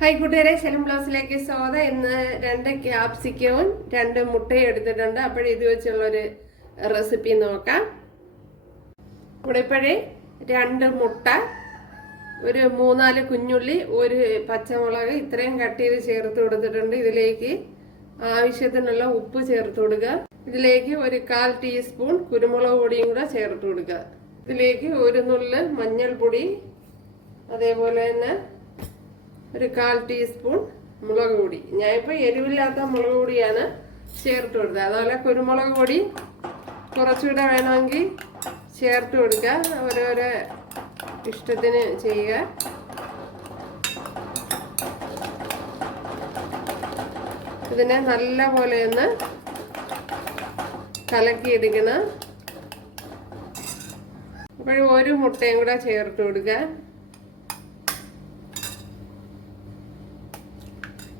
Hi കൂട്ടുകാരെ ശലം ബ്ലൗസിലേക്ക് സ്വാഗതം. ഇന്ന് രണ്ട് ക്യാപ്സിക്കവും രണ്ട് മുട്ടയും എടുത്തിട്ടുണ്ട്. അപ്പോഴേ ഇത് വെച്ചുള്ളൊരു റെസിപ്പി നോക്കാം. ഇവിടെ ഇപ്പോഴേ രണ്ട് മുട്ട ഒരു മൂന്നാൽ കുഞ്ഞുള്ളി ഒരു പച്ചമുളക് ഇത്രയും കട്ട് ചെയ്ത് ചേർത്ത് കൊടുത്തിട്ടുണ്ട്. ഇതിലേക്ക് ആവശ്യത്തിനുള്ള ഉപ്പ് ചേർത്ത് കൊടുക്കുക. ഇതിലേക്ക് ഒരു കാൽ ടീസ്പൂൺ കുരുമുളക് പൊടിയും കൂടെ ചേർത്ത് കൊടുക്കുക. ഇതിലേക്ക് ഒരു നുള്ള് മഞ്ഞൾപ്പൊടി അതേപോലെ തന്നെ ഒരു കാൽ ടീസ്പൂൺ മുളക് പൊടി. ഞാനിപ്പോൾ എരിവില്ലാത്ത മുളക് പൊടിയാണ് ചേർത്ത് കൊടുത്തത്. അതുപോലെ കുരുമുളക് പൊടി കുറച്ചുകൂടെ വേണമെങ്കിൽ ചേർത്ത് കൊടുക്കുക. ഓരോരോ ഇഷ്ടത്തിന് ചെയ്യുക. ഇതിനെ നല്ല പോലെ ഒന്ന് കലക്കിയെടുക്കണം. അപ്പോഴും ഒരു മുട്ടയും കൂടെ ചേർത്ത് കൊടുക്കുക.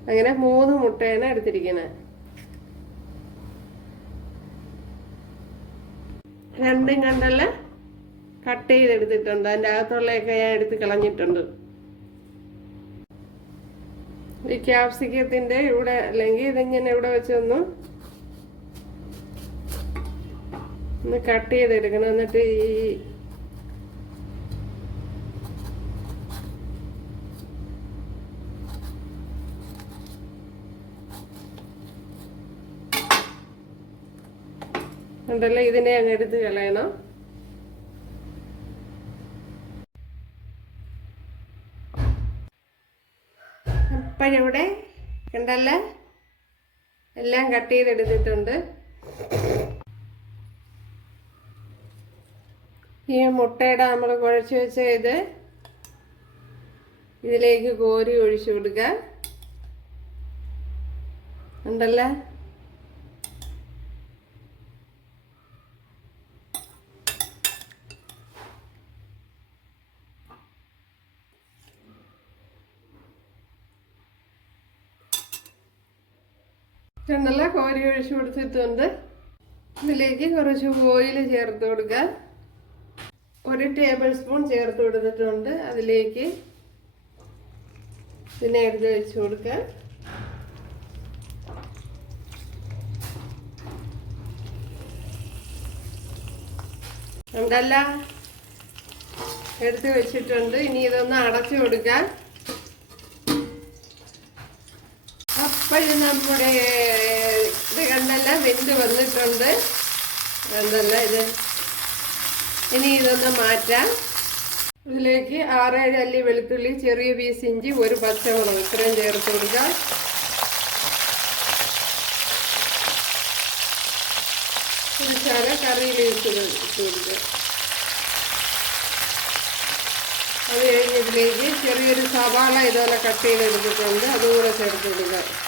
അങ്ങനെ മൂന്ന് മുട്ടയാണ് എടുത്തിരിക്കുന്നത് രണ്ടും കണ്ടല്ല കട്ട് ചെയ്തെടുത്തിട്ടുണ്ട്. അതിന്റെ അകത്തുള്ളയൊക്കെ ഞാൻ എടുത്ത് കളഞ്ഞിട്ടുണ്ട്. ഈ ക്യാപ്സിക്കത്തിന്റെ ഇവിടെ അല്ലെങ്കിൽ ഇതിങ്ങനെ ഇവിടെ വെച്ചൊന്ന് ഒന്ന് കട്ട് ചെയ്തെടുക്കണം. എന്നിട്ട് ഈ ഉണ്ടല്ലോ ഇതിനെ അങ്ങ് എടുത്ത് കളയണം. അപ്പോഴിവിടെ കണ്ടല്ല? എല്ലാം കട്ട് ചെയ്തെടുത്തിട്ടുണ്ട്. ഈ മുട്ടയുടെ നമ്മൾ കുഴച്ച് വെച്ച ഇത് ഇതിലേക്ക് കോരി ഒഴിച്ചു കൊടുക്കുക ഉണ്ടല്ലോ? രണ്ടല്ല കോരി ഒഴിച്ചു കൊടുത്തിട്ടുണ്ട്. ഇതിലേക്ക് കുറച്ച് ഓയിൽ ചേർത്ത് കൊടുക്കുക. ഒരു ടേബിൾ സ്പൂൺ ചേർത്ത് കൊടുത്തിട്ടുണ്ട്. അതിലേക്ക് ഇതിനെ എടുത്ത് വെച്ച് കൊടുക്കുക. ഉണ്ടല്ല എടുത്ത് വെച്ചിട്ടുണ്ട്. ഇനി ഇതൊന്ന് അടച്ചു കൊടുക്കാം അപ്പോഴും നമ്മുടെ ഇത് കണ്ടല്ല വെന്ത് വന്നിട്ടുണ്ട്. കണ്ടല്ല ഇത്? ഇനി ഇതൊന്ന് മാറ്റാം. ഇതിലേക്ക് ആറേഴ് അല്ലി വെളുത്തുള്ളി ചെറിയ പീസ് ഇഞ്ചി ഒരു പച്ചമുളക്. ഇത്രയും ചേർത്ത് കൊടുക്കാം. ഒരു കറി ഇട്ട് അത് കഴിഞ്ഞ് ഇതിലേക്ക് ചെറിയൊരു സവാള ഇതുപോലെ കട്ട് ചെയ്തെടുത്തിട്ടുണ്ട്. അതും കൂടെ ചേർത്ത് കൊടുക്കുക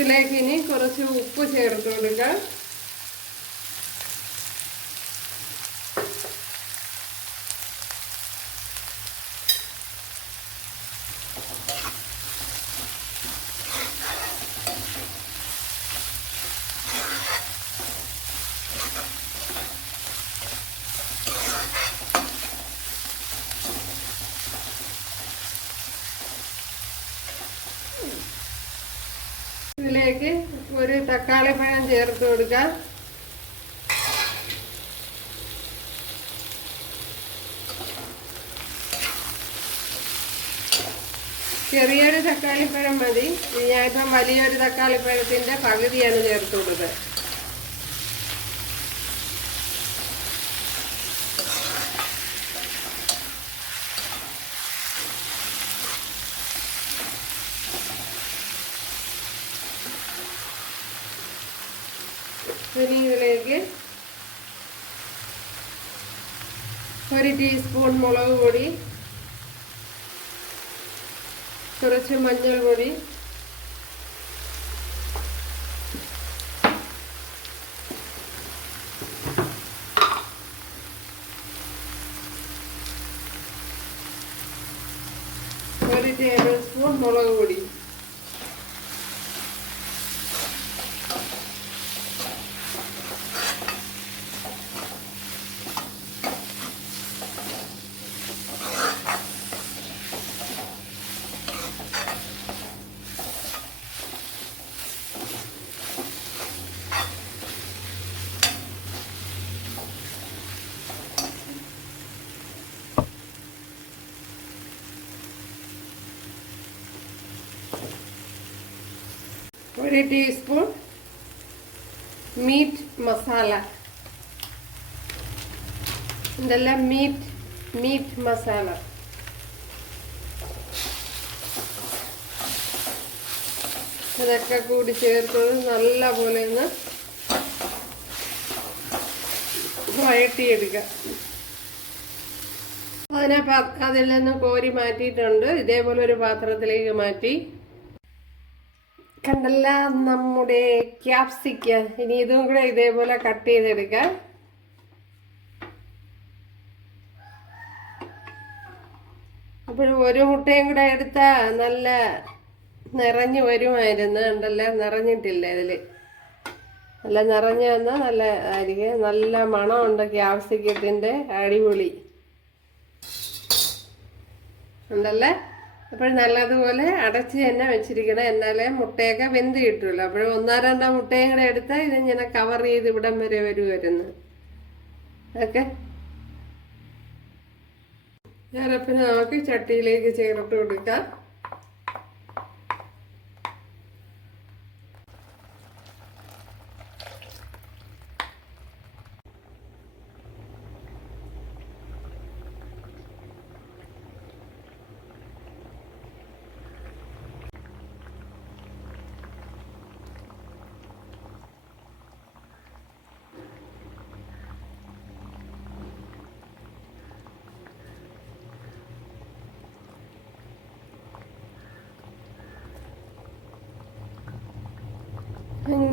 ഇതിലേക്ക് ഇനി കുറച്ച് ഉപ്പ് ചേർത്ത് കൊടുക്കുക ഇതിലേക്ക് ഒരു തക്കാളി പഴം ചേർത്ത് കൊടുക്കാം. ചെറിയൊരു തക്കാളിപ്പഴം മതി. ഞാനിപ്പം വലിയൊരു തക്കാളിപ്പഴത്തിന്റെ പകുതിയാണ് ചേർത്ത് കൊടുത്തത്. ഇനി ഇതിലേക്ക് ഒരു ടീസ്പൂൺ മുളക് പൊടി കുറച്ച് മഞ്ഞൾ പൊടി ഒരു ടേബിൾ സ്പൂൺ മുളക് പൊടി ഒരു ടീസ്പൂൺ മീറ്റ് മസാല ഇതെല്ലാം മീറ്റ് മീറ്റ് മസാല ഇതൊക്കെ കൂടി ചേർത്തത് നല്ല പോലെ ഒന്ന് വഴട്ടിയെടുക്കുക അതിനെ അതിൽ നിന്ന് കോരി മാറ്റിയിട്ടുണ്ട്. ഇതേപോലെ ഒരു പാത്രത്തിലേക്ക് മാറ്റി. കണ്ടല്ല നമ്മുടെ ക്യാപ്സിക്ക ഇനി ഇതും കൂടെ ഇതേപോലെ കട്ട് ചെയ്തെടുക്കാം. അപ്പോൾ ഒരു മുട്ടയും കൂടെ എടുത്താൽ നല്ല നിറഞ്ഞു വരുമായിരുന്നു. കണ്ടല്ല നിറഞ്ഞിട്ടില്ല ഇതിൽ നല്ല നിറഞ്ഞു വന്നാൽ നല്ല ആയിരിക്കും. നല്ല മണമുണ്ട് ക്യാപ്സിക്കത്തിന്റെ അടിപൊളി. ഉണ്ടല്ലേ അപ്പോൾ നല്ലതുപോലെ അടച്ച് തന്നെ വെച്ചിരിക്കണം. എന്നാലേ മുട്ടയൊക്കെ വെന്ത് കിട്ടുമല്ലോ അപ്പോൾ ഒന്നോ രണ്ടോ മുട്ടയും കൂടെ എടുത്താൽ ഇതിങ്ങനെ കവർ ചെയ്ത് ഇവിടം വരെ വരുമായിരുന്നു ഓക്കെ. ഞാനപ്പം നമുക്ക് ചട്ടിയിലേക്ക് ചേർത്ത് കൊടുക്കാം.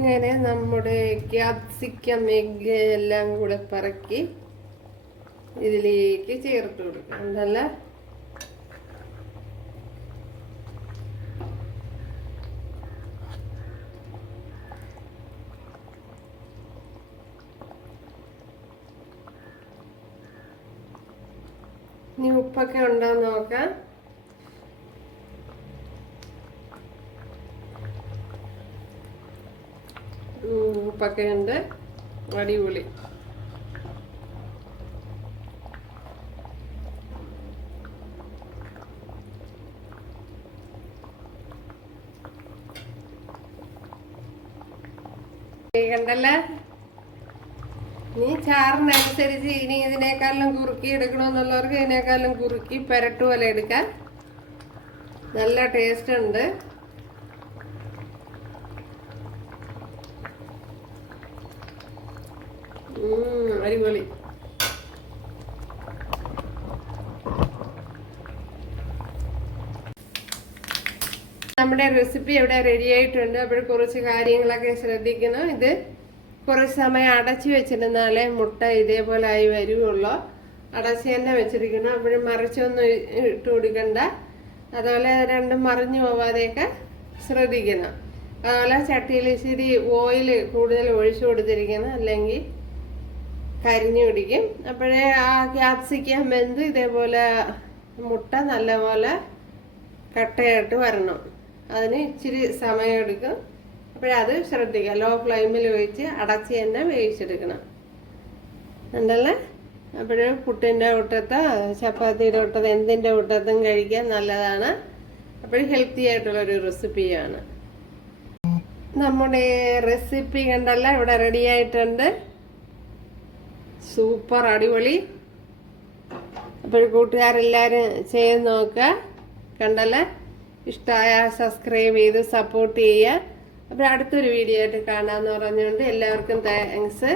അങ്ങനെ നമ്മുടെ ക്യാപ്സിക്കം എഗ് എല്ലാം കൂടെ പറക്കി ഇതിലേക്ക് ചേർത്ത് കൊടുക്കാം. എന്തല്ല ഇനി ഉപ്പൊക്കെ ഉണ്ടോ നോക്കാം. ഉപ്പൊക്കെ ഉണ്ട് അടിപൊളി. കണ്ടല്ലേ? നീ ചാറിനനുസരിച്ച് ഇനി ഇതിനേക്കാളും കുറുക്കി എടുക്കണമെന്നുള്ളവർക്ക് ഇതിനേക്കാളും കുറുക്കി പെരട്ട് പോലെ എടുക്കാം നല്ല ടേസ്റ്റ് ഉണ്ട് ഉം, അടിപൊളി നമ്മുടെ റെസിപ്പി ഇവിടെ റെഡി ആയിട്ടുണ്ട്. അപ്പോൾ കുറച്ച് കാര്യങ്ങളൊക്കെ ശ്രദ്ധിക്കണം. ഇത് കുറച്ച് സമയം അടച്ചു വെച്ചിരുന്നാലേ മുട്ട ഇതേപോലെ ആയി വരുവുള്ളൂ. അടച്ച് തന്നെ വെച്ചിരിക്കണം. അപ്പോഴും മറിച്ചൊന്നും ഇട്ട് കൊടുക്കണ്ട. അതുപോലെ രണ്ടും മറിഞ്ഞു പോവാതെയൊക്കെ ശ്രദ്ധിക്കണം. അതുപോലെ ചട്ടിയിൽ ഇച്ചിരി ഓയിൽ കൂടുതൽ ഒഴിച്ചു കൊടുത്തിരിക്കണം. അല്ലെങ്കിൽ കരിഞ്ഞു പിടിക്കും. അപ്പോഴേ ആ ക്യാപ്സിക്കം വെന്ത് ഇതേപോലെ മുട്ട നല്ലപോലെ കട്ടയായിട്ട് വരണം. അതിന് ഇച്ചിരി സമയമെടുക്കും. അപ്പോഴത് ശ്രദ്ധിക്കുക. ലോ ഫ്ലെയിമിൽ വെച്ച് അടച്ച് തന്നെ വേവിച്ചെടുക്കണം ഉണ്ടല്ലേ? അപ്പോഴും പുട്ടിന്റെ കൂട്ടത്ത് ചപ്പാത്തിയുടെ കൂട്ടത്ത് എന്തിന്റെ കൂട്ടത്തും കഴിക്കാൻ നല്ലതാണ്. അപ്പോൾ ഹെൽത്തി ആയിട്ടുള്ളൊരു റെസിപ്പിയാണ് നമ്മുടെ റെസിപ്പി കണ്ടല്ല ഇവിടെ റെഡി ആയിട്ടുണ്ട്. സൂപ്പർ അടിപൊളി. അപ്പോൾ കൂട്ടുകാരെല്ലാവരും ചെയ്ത് നോക്കുക. കണ്ടല്ലേ? ഇഷ്ടമായ സബ്സ്ക്രൈബ് ചെയ്ത് സപ്പോർട്ട് ചെയ്യുക. അപ്പോൾ അടുത്തൊരു വീഡിയോ ആയിട്ട് കാണാമെന്ന് പറഞ്ഞുകൊണ്ട് എല്ലാവർക്കും താങ്ക്സ്